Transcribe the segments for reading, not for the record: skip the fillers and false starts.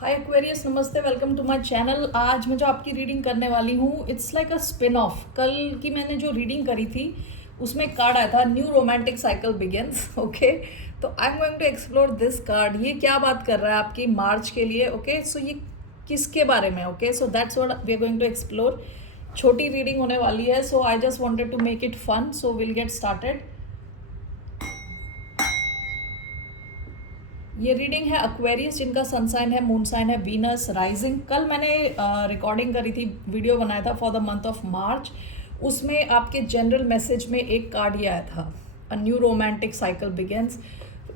हाय Aquarius, नमस्ते, welcome to my channel. आज मैं जो आपकी रीडिंग करने वाली हूँ it's like a spin off. कल की मैंने जो रीडिंग करी थी उसमें एक कार्ड आया था, new romantic cycle begins. Okay, तो I am going to explore this card. ये क्या बात कर रहा है आपकी मार्च के लिए? ओके, सो ये किसके बारे में? Okay, so that's what we are going to explore. छोटी रीडिंग होने वाली है, so I just wanted to make it fun, so will get started. ये रीडिंग है एक्वेरियस, जिनका सन साइन है, मून साइन है वीनस राइजिंग। कल मैंने रिकॉर्डिंग करी थी, वीडियो बनाया था for the month of March. उसमें आपके जनरल मैसेज में एक कार्ड ये आया था, a new romantic cycle begins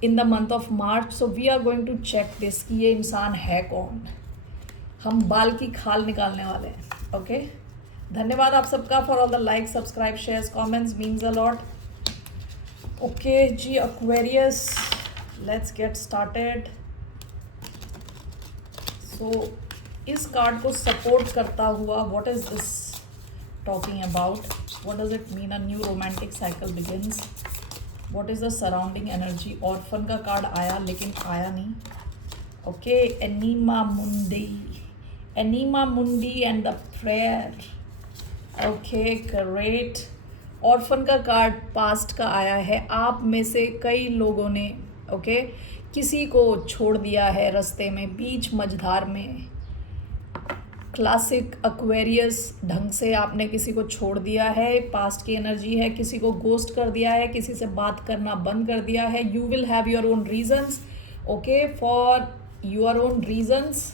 in the month of March. So we are going to check this कि ये इंसान है कौन। हम बाल की खाल निकालने वाले हैं। ओके, धन्यवाद आप सबका for all the like, subscribe, shares, comments, means a lot. Okay जी Aquarius, let's get started. So इस कार्ड को सपोर्ट करता हुआ what is this talking about? What does it mean a new romantic cycle begins? What is the surrounding energy? Orphan का card आया लेकिन आया नहीं। Okay, Anima Mundi and the prayer. Okay great. Orphan का card past का आया है। आप में से कई लोगों ने ओके किसी को छोड़ दिया है रास्ते में, बीच मझधार में। क्लासिक एक्वेरियस ढंग से आपने किसी को छोड़ दिया है, पास्ट की एनर्जी है। किसी को गोस्ट कर दिया है, किसी से बात करना बंद कर दिया है। You will have your own reasons. Okay, for your own reasons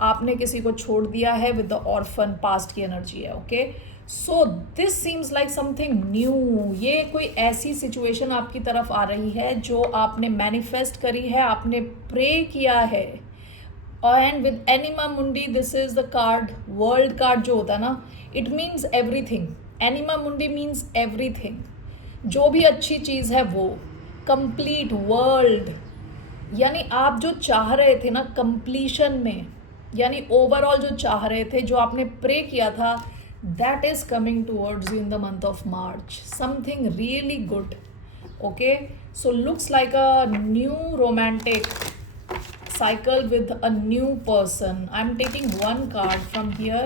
आपने किसी को छोड़ दिया है विद द ऑर्फन, पास्ट की एनर्जी है। Okay, so this seems like something new. ये कोई ऐसी सिचुएशन आपकी तरफ आ रही है जो आपने मैनिफेस्ट करी है, आपने प्रे किया है। एंड विद एनिमा मुंडी, this is the card, world card जो होता है ना, इट मीन्स एवरीथिंग। एनिमा मुंडी मीन्स एवरीथिंग, जो भी अच्छी चीज़ है वो, कंप्लीट वर्ल्ड। यानी आप जो चाह रहे थे ना कंप्लीशन में, यानी ओवरऑल जो चाह रहे थे, जो आपने प्रे किया था, that is coming towards you in the month of March. Something really good. Okay, so looks like a new romantic cycle with a new person. I'm taking one card from here,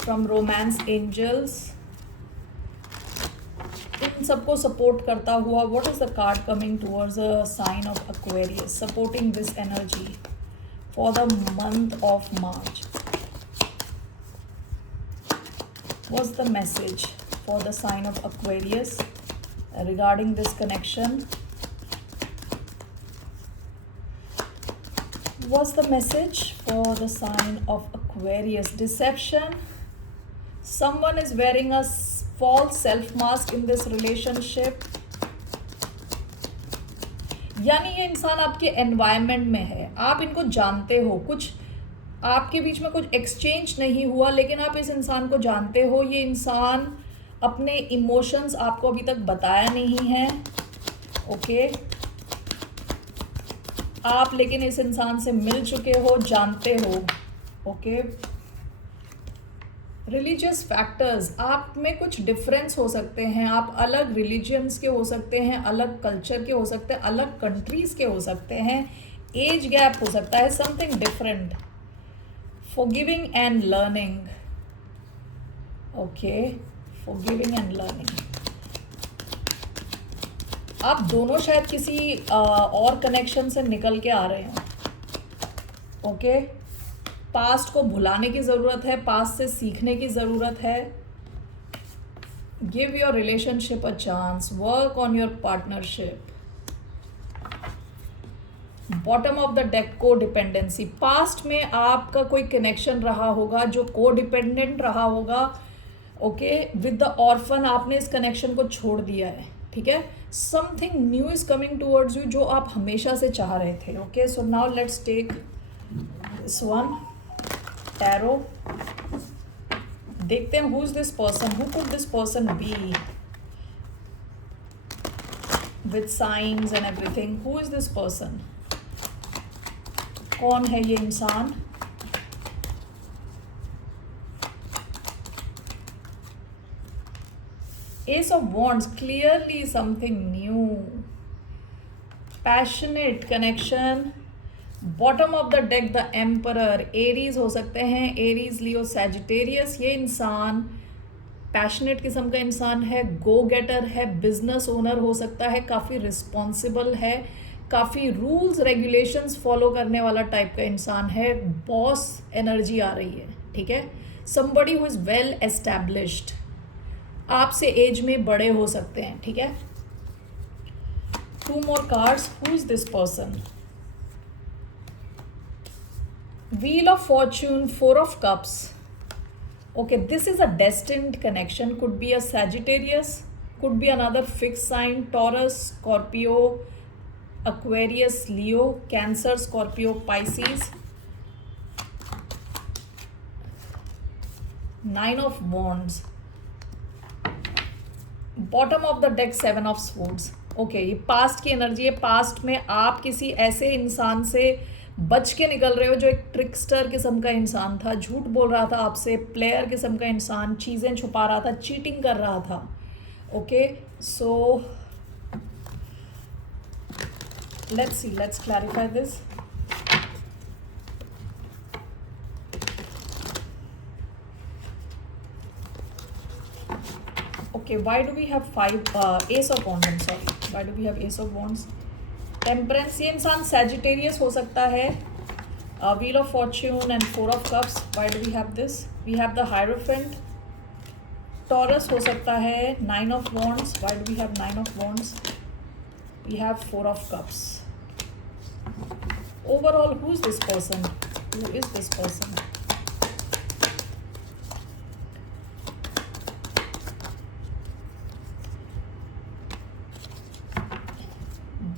from Romance Angels. इन सबको support करता हुआ what is the card coming towards a sign of Aquarius, supporting this energy for the month of March? What's the message for the sign of Aquarius regarding this connection? What's the message for the sign of Aquarius? Deception. Someone is wearing a false self mask in this relationship. यानी ये इंसान आपके environment में है, आप इनको जानते हो, कुछ आपके बीच में कुछ एक्सचेंज नहीं हुआ, लेकिन आप इस इंसान को जानते हो। ये इंसान अपने इमोशंस आपको अभी तक बताया नहीं है। ओके, आप लेकिन इस इंसान से मिल चुके हो, जानते हो। ओके, रिलीजियस फैक्टर्स, आप में कुछ डिफरेंस हो सकते हैं, आप अलग रिलीजियंस के हो सकते हैं, अलग कल्चर के हो सकते हैं, अलग कंट्रीज के हो सकते हैं, एज गैप हो सकता है, something different. Forgiving and learning. Okay, forgiving and learning. आप दोनों शायद किसी और कनेक्शन से निकल के आ रहे हैं। ओके, पास्ट को भुलाने की ज़रूरत है, पास्ट से सीखने की ज़रूरत है। Give your relationship a chance, work on your partnership. Bottom of the deck, को डिपेंडेंसी। पास्ट में आपका कोई कनेक्शन रहा होगा जो को डिपेंडेंट रहा होगा। ओके, विद द ऑर्फन आपने इस कनेक्शन को छोड़ दिया है। ठीक है, something new is coming towards you, जो आप हमेशा से चाह रहे थे। Okay, so now let's take this one, tarot. देखते हैं who is this person, who could this person be, with science and everything. Who is this person? कौन है ये इंसान? Ace of Wands, clearly something new, passionate connection, bottom of the deck the emperor, Aries हो सकते हैं, Aries, लियो, Sagittarius. ये इंसान passionate किस्म का इंसान है, गो गेटर है, बिजनेस ओनर हो सकता है, काफ़ी रिस्पॉन्सिबल है, काफ़ी रूल्स रेगुलेशंस फॉलो करने वाला टाइप का इंसान है, बॉस एनर्जी आ रही है, ठीक है। Somebody who is well established, आपसे एज में बड़े हो सकते हैं, ठीक है। 2 more cards. Who is this person? Wheel of Fortune, 4 of Cups. Okay, this is a destined connection. Could be a Sagittarius, could be another fixed sign, Taurus, Scorpio, Aquarius, Leo, Cancer, Scorpio, Pisces. 9 of Wands. Bottom of the deck 7 of swords. Okay, ये past की energy है। Past में आप किसी ऐसे इंसान से बच के निकल रहे हो जो एक ट्रिकस्टर किस्म का इंसान था, झूठ बोल रहा था आपसे, प्लेयर किस्म का इंसान, चीज़ें छुपा रहा था, चीटिंग कर रहा था। Okay, so let's clarify this. Okay, why do we have 5 Ace of Wands? I'm sorry, why do we have Ace of Wands? Temperance, ये इंसान Sagittarius हो सकता है। Wheel of Fortune and 4 of Cups, why do we have this? We have the Hierophant. Taurus हो सकता है। 9 of Wands, why do we have 9 of Wands? We have 4 of Cups. Overall, who is this person? Who is this person?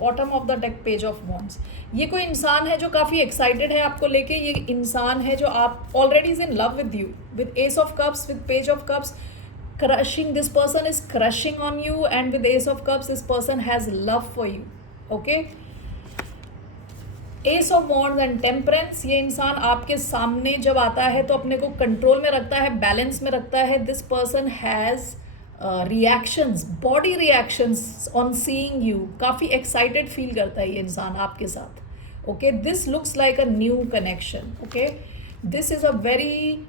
Bottom of the deck page of wands. ये कोई इंसान है जो काफ़ी excited है आपको लेके। ये इंसान है जो आप already is in love with you, with S of cups, with page of cups, crushing, this person is crushing on you, and with S of cups this person has love for you. Okay, S of wands and temperance, ये इंसान आपके सामने जब आता है तो अपने को कंट्रोल में रखता है, बैलेंस में रखता है। This person has reactions, body reactions on seeing you, काफ़ी एक्साइटेड फील करता है ये इंसान आपके साथ। Okay, this looks like a new connection. Okay, this is a very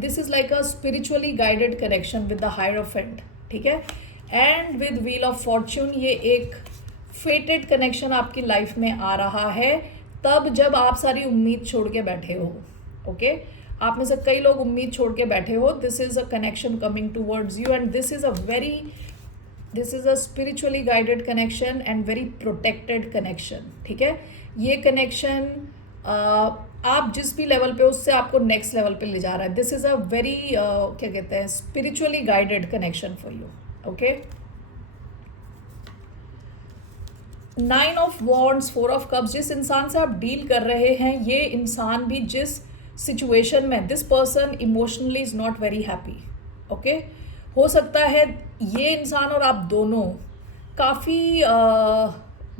this is like a spiritually guided connection with the hierophant, ठीक है। And with wheel of Fortune, ये एक फेटेड कनेक्शन आपकी लाइफ में आ रहा है तब जब आप सारी उम्मीद छोड़ के बैठे हो। ओके, आप में से कई लोग उम्मीद छोड़ के बैठे हो। This is a connection coming towards you, and this is a spiritually guided connection and very protected connection, ठीक है। ये कनेक्शन आप जिस भी लेवल पे हो उससे आपको नेक्स्ट लेवल पे ले जा रहा है। दिस इज़ अ वेरी क्या कहते हैं, spiritually guided connection for you. Okay, 9 of wands, 4 of cups, जिस इंसान से आप डील कर रहे हैं ये इंसान भी जिस सिचुएशन में, this person emotionally is not very happy. Okay, हो सकता है ये इंसान और आप दोनों काफ़ी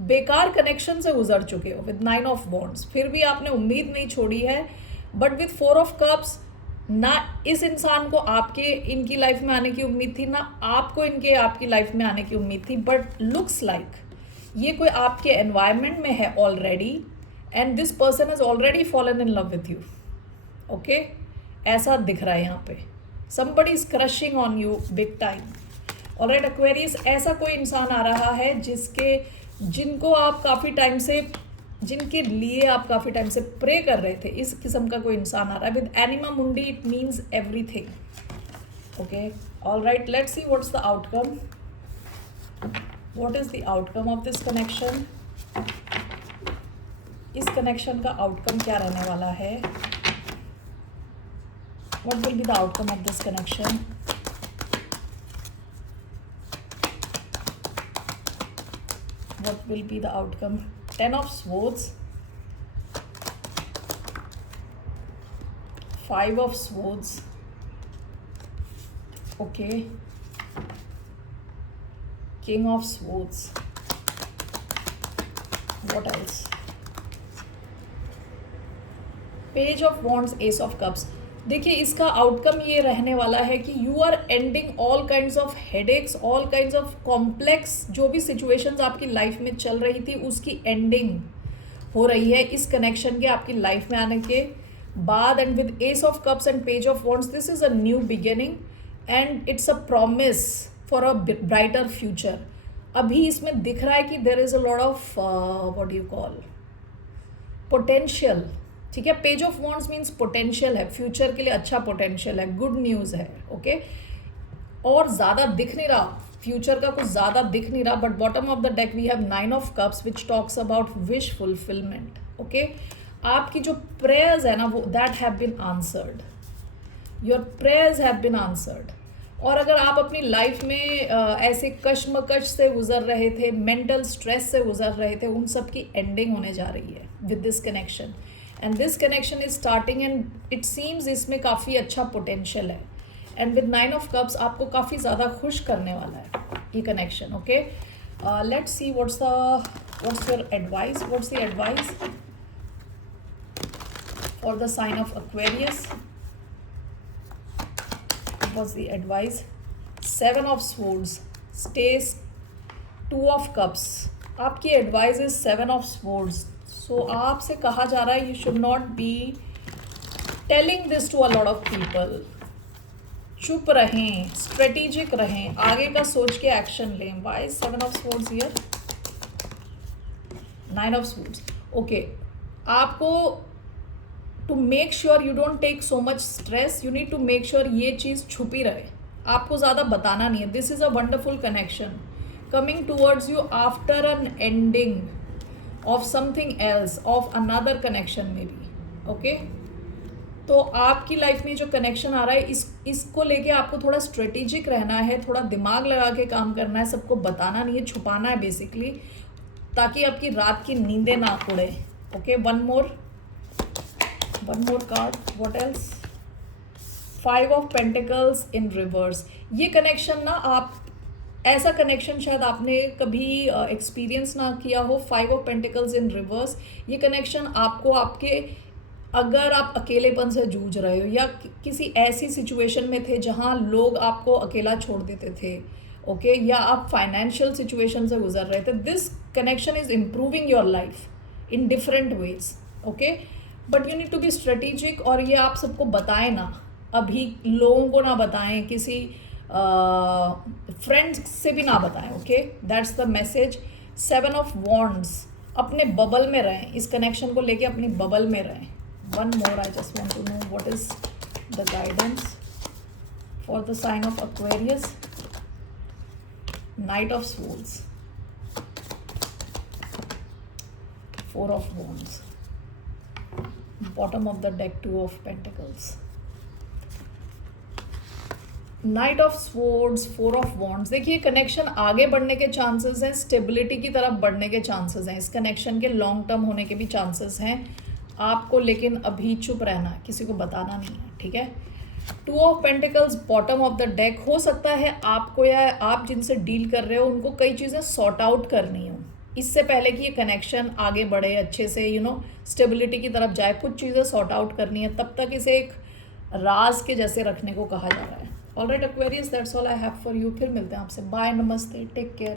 बेकार कनेक्शन से गुजर चुके हो विद 9 ऑफ वॉन्ड्स, फिर भी आपने उम्मीद नहीं छोड़ी है। बट विद 4 ऑफ कप्स, ना इस इंसान को आपके इनकी लाइफ में आने की उम्मीद थी, ना आपको इनके आपकी लाइफ में आने की उम्मीद थी। बट लुक्स लाइक ये कोई आपके एनवायरनमेंट में है already, and this person has already fallen in love with you. Okay, ऐसा दिख रहा है यहाँ पे। somebody is crushing on you big time. Alright Aquarius, ऐसा कोई इंसान आ रहा है जिनको आप काफ़ी टाइम से, जिनके लिए आप काफ़ी टाइम से प्रे कर रहे थे, इस किस्म का कोई इंसान आ रहा है। विद एनिमा मुंडी it means everything. Okay, alright, let's see what's the outcome. What is the outcome of this connection? इस कनेक्शन का आउटकम क्या रहने वाला है? What will be the outcome of this connection? What will be the outcome? 10 of Swords, 5 of Swords. Okay. King of Swords. What else? Page of Wands, Ace of Cups. देखिए, इसका outcome ये रहने वाला है कि you are ending all kinds of headaches, all kinds of complex, जो भी situations आपकी लाइफ में चल रही थी उसकी एंडिंग हो रही है इस कनेक्शन के आपकी लाइफ में आने के बाद। And with S of cups and page of wands, this is a new beginning and it's a promise for a brighter future. अभी इसमें दिख रहा है कि there is a lot of what you call potential, ठीक है। Page of wands means potential है, future के लिए अच्छा पोटेंशियल है, गुड न्यूज़ है, ओके। और ज़्यादा दिख नहीं रहा, फ्यूचर का कुछ ज़्यादा दिख नहीं रहा, but bottom of the deck we have 9 of cups which talks about wish fulfilment, okay. आपकी जो प्रेयर्स है ना वो that have been answered, your prayers have been answered. और अगर आप अपनी लाइफ में ऐसे कश्मकश से गुजर रहे थे, मेंटल स्ट्रेस से गुजर रहे थे, उन सब की एंडिंग होने जा रही है with this connection. And this connection is starting and it seems इसमें काफ़ी अच्छा पोटेंशियल है। एंड विद 9 ऑफ कप्स आपको काफ़ी ज़्यादा खुश करने वाला है ये connection, okay. Let's see what's your advice, what's the advice for the sign of Aquarius. What's the advice? 7 of swords, stays 2 of cups. आपकी advice is 7 of swords. So आपसे कहा जा रहा है you should not be telling this to a lot of people. चुप रहें, strategic रहें, आगे का सोच के एक्शन लें। Why 7 of swords here? 9 of swords. Okay, आपको to make sure you don't take so much stress, you need to make sure ये चीज़ छुपी रहे, आपको ज़्यादा बताना नहीं है। This is a wonderful connection coming towards you after an ending of something else, of another connection में भी, ओके। तो आपकी लाइफ में जो कनेक्शन आ रहा है इसको लेके आपको थोड़ा स्ट्रेटेजिक रहना है, थोड़ा दिमाग लगा के काम करना है, सबको बताना नहीं है, छुपाना है बेसिकली, ताकि आपकी रात की नींदें ना उड़े, okay. One more card, what else? 5 of Pentacles in reverse. ये कनेक्शन ना, आप ऐसा कनेक्शन शायद आपने कभी एक्सपीरियंस ना किया हो। 5 of Pentacles in reverse, ये कनेक्शन आपको आपके, अगर आप अकेलेपन से जूझ रहे हो या किसी ऐसी सिचुएशन में थे जहाँ लोग आपको अकेला छोड़ देते थे, ओके, या आप फाइनेंशियल सिचुएशन से गुजर रहे थे, this connection is improving your life in different ways, okay. But you need to be strategic, और ये आप सबको बताएं ना, अभी लोगों को ना बताएं, किसी फ्रेंड्स से भी ना बताएं, okay. That's the message. 7 of Wands, अपने बबल में रहें, इस कनेक्शन को लेके अपनी बबल में रहें। One more, I just want to know what is the guidance for the sign of Aquarius. Knight of Swords, 4 of Wands, bottom of the deck 2 of Pentacles, Knight of Swords, 4 of Wands. देखिए connection आगे बढ़ने के chances हैं, stability की तरफ बढ़ने के chances हैं, इस कनेक्शन के लॉन्ग टर्म होने के भी चांसेस हैं आपको, लेकिन अभी चुप रहना है, किसी को बताना नहीं है, ठीक है। 2 of Pentacles, bottom of the deck. हो सकता है आपको या आप जिनसे डील कर रहे हो उनको कई चीज़ें सॉर्ट आउट करनी हो इससे पहले कि ये कनेक्शन आगे बढ़े अच्छे से, यू नो, स्टेबिलिटी की तरफ जाए, कुछ चीज़ें सॉर्ट आउट करनी है, तब तक इसे एक राज के जैसे रखने को कहा जा रहा है। Alright Aquarius, that's all I have for you. फिर मिलते हैं आपसे, बाय, नमस्ते, टेक केयर।